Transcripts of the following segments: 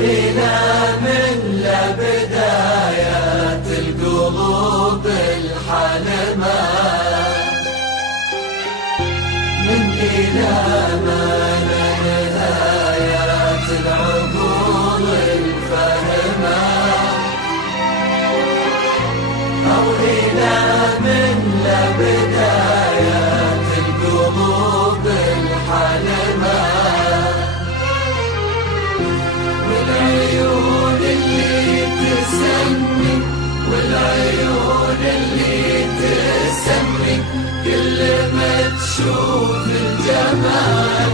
إلى من لبدايات القلوب الحلمة، من إلى ما لنهايات العقول الفهمة، أو إلى من لبدايات القلوب الحلمة، والعيون اللي تسمي والعيون اللي تسمي كل ما تشوف الجمال.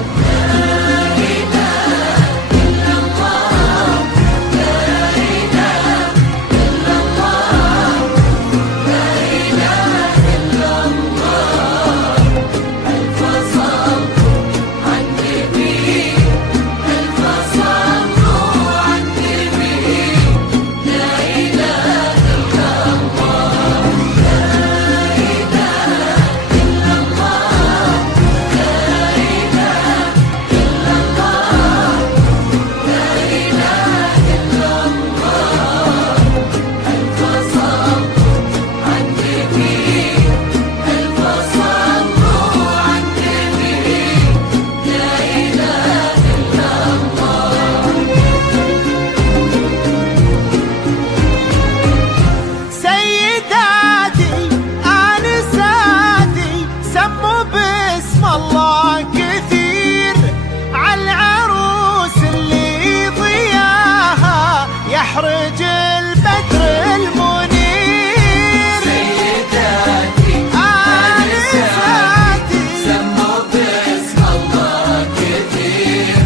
يحرج البدر المنير، سيداتي آنساتي سموا باسم الله كثير،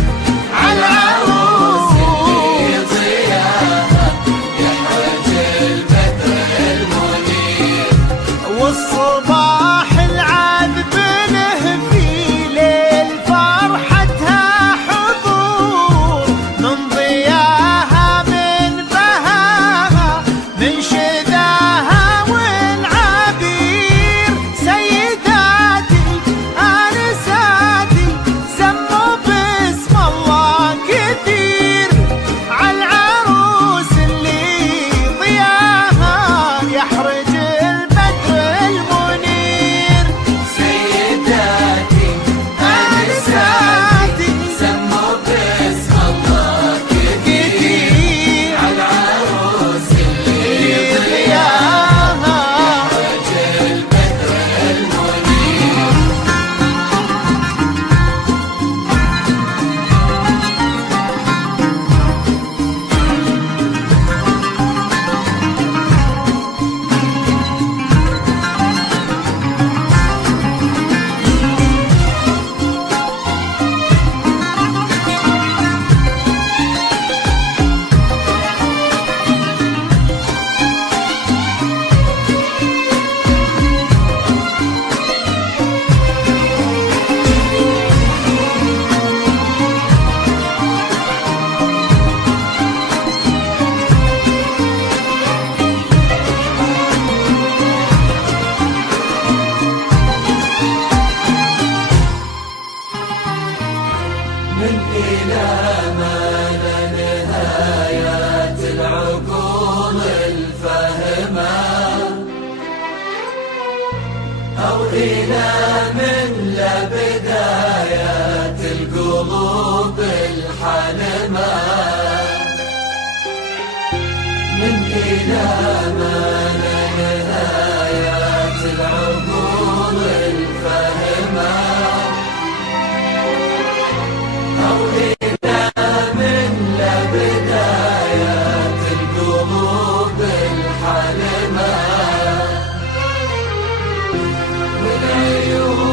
عالعروس اللي ضياها يحرج البدر المنير، والصباح العذب له في ليل فرحتها حضور، من ضياها من شذاها والعبير. سيداتي آنساتي سموا باسم الله كثير، عالعروس اللي ضياها يحرج البدر المنير. سيداتي آنساتي سموا باسم الله كثير، عالعروس من إلى ما لنهايات العقول الفهمة، أو إلى من لبدايات القلوب الحلمة، من إلى ما لنهايات العقول الفهمة، أو إلى من لبدايات القلوب الحلمة، والعيون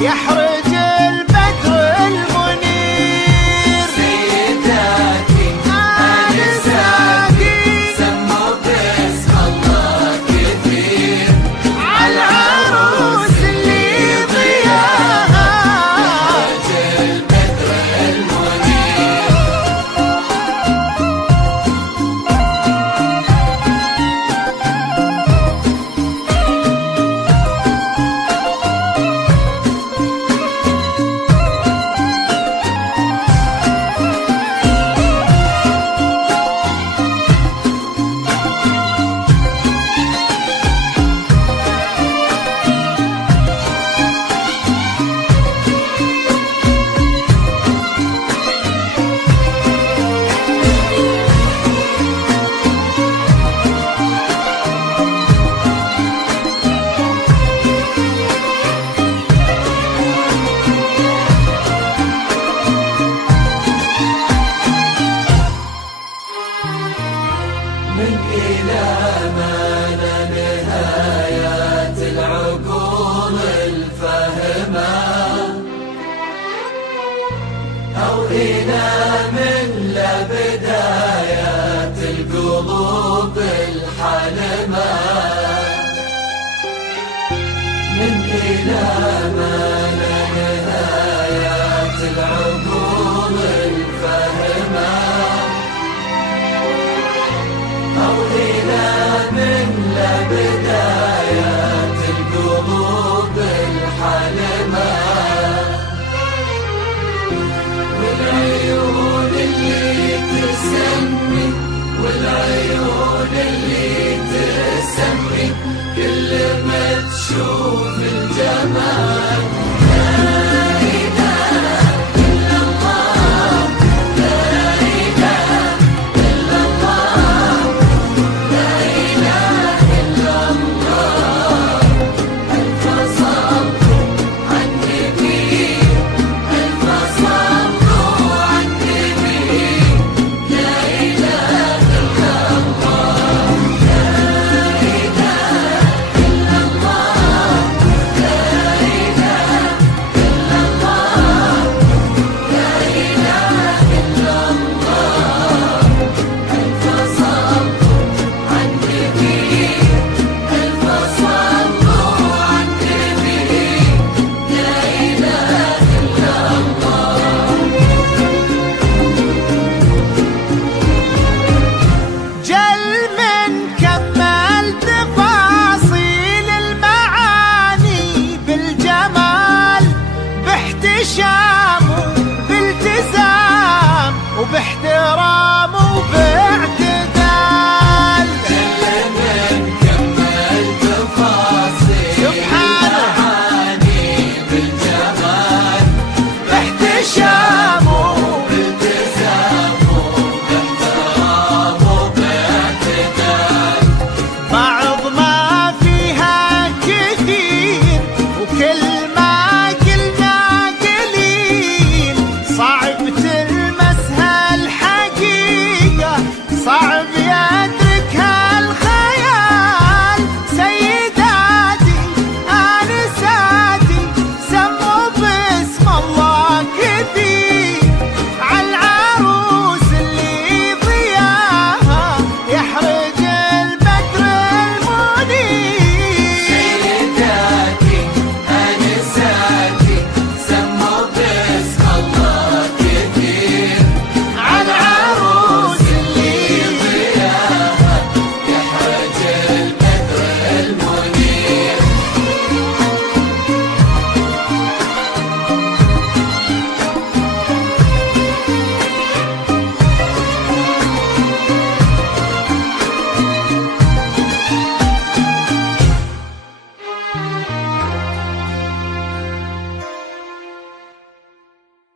يحرج البدر المنير. سيداتي آنساتي سموا باسم الله كثير عالعروس اللي ضياها يحرج البدر المنير. من إلى ما لا نهايات العقول الفهمة، أو إلى من لا بدايات القلوب الحلمة. من إلى ما لا نهايات العقول الفهمة، أو إلى من لا بدايات القلوب الحلمة. والعيون اللي تسمي، والعيون اللي تسمي كل ما تشوف